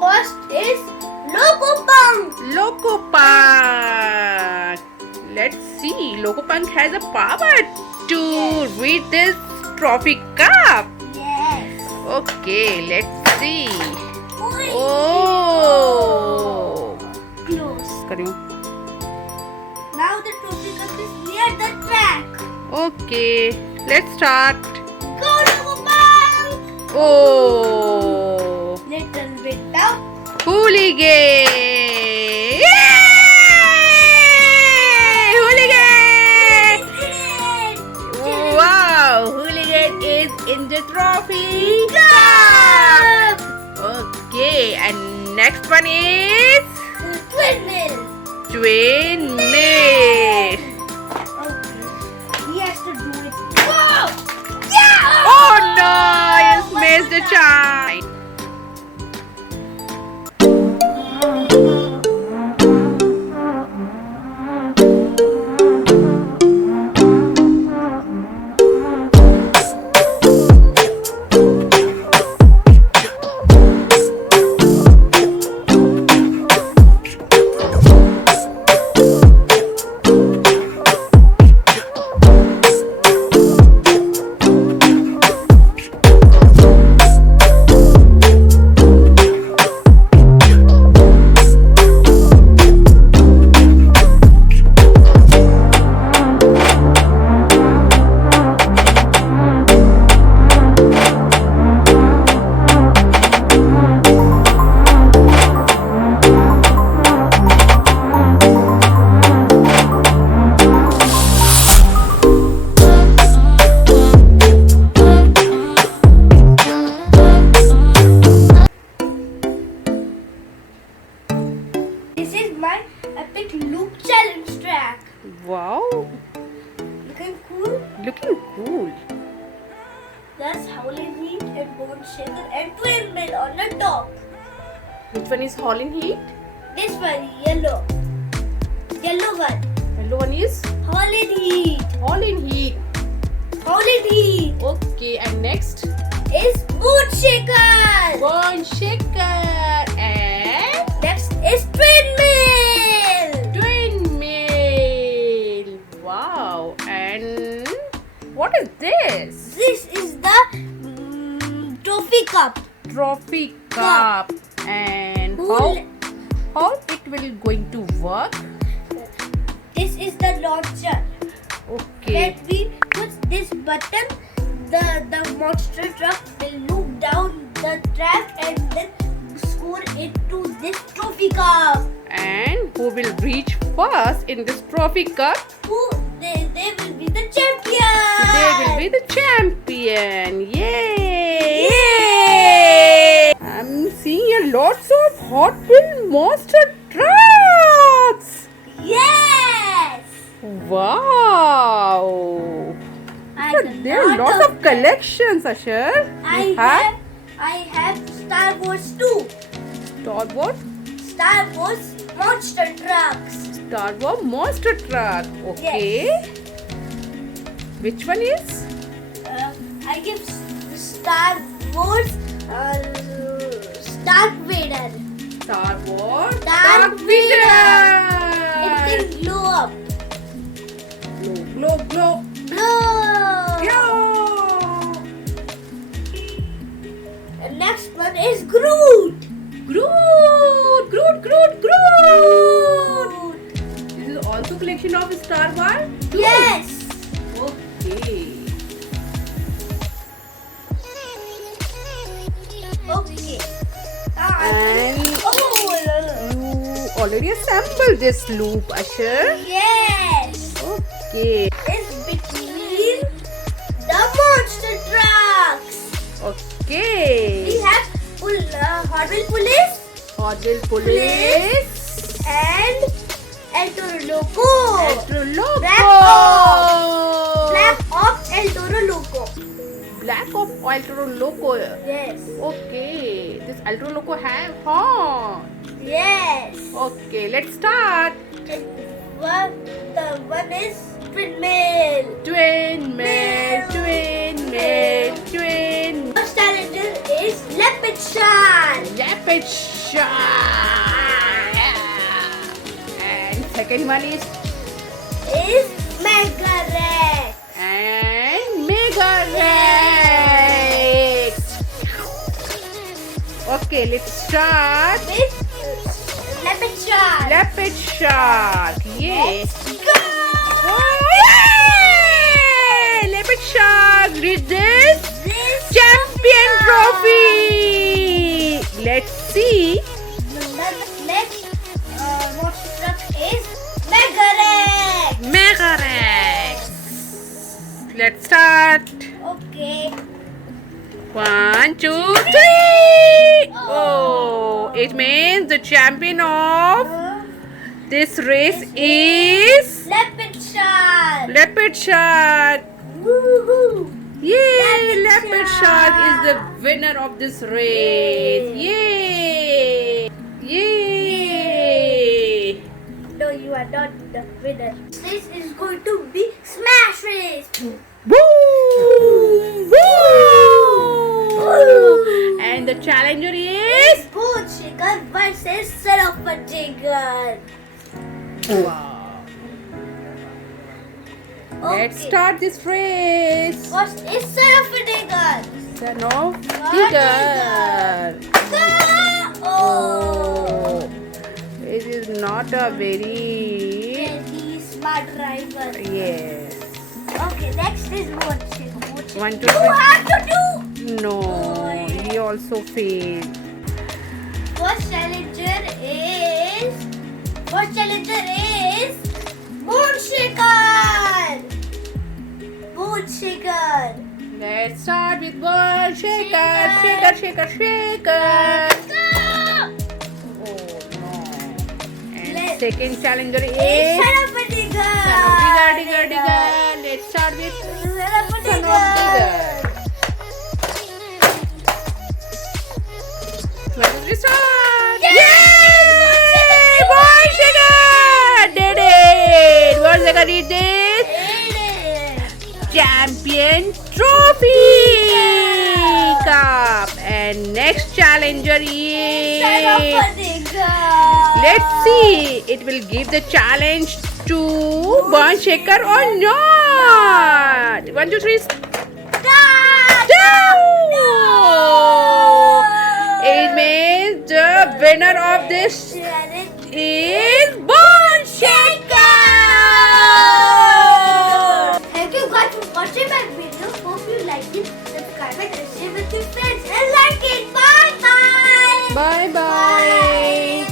First is Loco Punk. Loco Punk. Let's see. Loco Punk has a power to read this trophy cup. Yes. Okay, let's see. Oi. Oh. Close. Kareem. Now the trophy cup is near the track. Okay, let's start. Go Loco Punk. Oh. Little bit up. Hooligan! Yay! Hooligan! Wow! Hooligan is in the trophy cup! Okay, and next one is Twin Mill. Twin Mill. Okay. He has to do it. Whoa! Yeah! Oh no! He's missed the chance. This is my epic loop challenge track. Wow! Looking cool? Looking cool. There's Howling Heat and Bone Shaker and Twin Mill on the top. Which one is Howling Heat? This one, yellow. Yellow one. Yellow one is Howling Heat. Howling Heat. Howling Heat Okay, and next is Boot Shaker. Bone Shaker and Next is Twin Mill. Twin Mill. Wow! And what is this? This is the trophy cup. Trophy cup. And how it will going to work? This is the launcher. Okay. When we push this button, the monster truck will loop down the track and then score into this trophy cup. And who will reach first in this trophy cup? They will be the champion. They will be the champion. Yay! Yay! I'm seeing lots of Hotwheel monster trucks. Yes. Wow! And There are lots of collections, Ashar. You I have Star Wars 2. Star Wars? Star Wars monster trucks. Star Wars monster truck. Okay. Yes. Which one is? I give Star Wars Dark Vader. Star Wars Dark Vader. It can glow up. Glow, glow, glow. Glow. Yo! And next one is Groot. Groot, Groot, Groot, Groot. This is also collection of Star Wars. Yes. Okay. Okay. And Oh. you already assembled this loop, Ashar. Yes. Okay. It's between the monster trucks. Okay. We have Hotwheel Police Hotwheel Police. and El Toro Loco. Electro Loco. Black of El Toro Loco. Black of Ultra Loco. Yes. Okay. This Ultra Loco have horn. Yes. Okay, let's start. The one is Twin Mill. Twin Mill, Twin Mill, Twin First challenger is Leopard Shark. Leopard Ashar. And second one is Mega Rex. and Mega Rex. Okay, let's start. With Leopard Shark. Leopard shark. Yes. Go! Oh, yay! Leopard shark did this This champion trophy. Let's see. The next monster truck is Mega Rex. Mega Rex. Let's start. Okay. 1, 2, 3. Oh, it means the champion of this race is Leopard Shark. Leopard shark. Woohoo! Yay! Leopard Leopard shark is the shark. winner of this race. Yay! Yay! No, you are not the winner. This is going to be Smash Race. Woo! Woo! And the challenger is Boot Shaker versus Son of a Digger. wow. Let's start this race. What is Son of a Digger? Son of Digger. Oh! It is not a very Very smart driver. yes. Okay, next is Boot Shaker. 1, 2, You 3. have to do. No, he also failed. First challenger is Boot Shaker. Boot Shaker. Let's start with ball shaker, shaker, shaker, shaker. Go! Oh no. And Let- second challenger It's is Son of a Digger. digger, digger. Let's start with Son of a Son of Digger. Digger. 1, 2, 3, start. Yay! Yay! Ball shaker did it. Ball shaker did this champion trophy cup. And next challenger Son of is. a Digger. Let's see. It will give the challenge to Ball shaker or not. 1, 2, 3. Start. It means the winner of this is Ball shaker. Thank you guys for watching my video. Hope you like it. Subscribe and share with your friends and like it. Bye bye. Bye bye.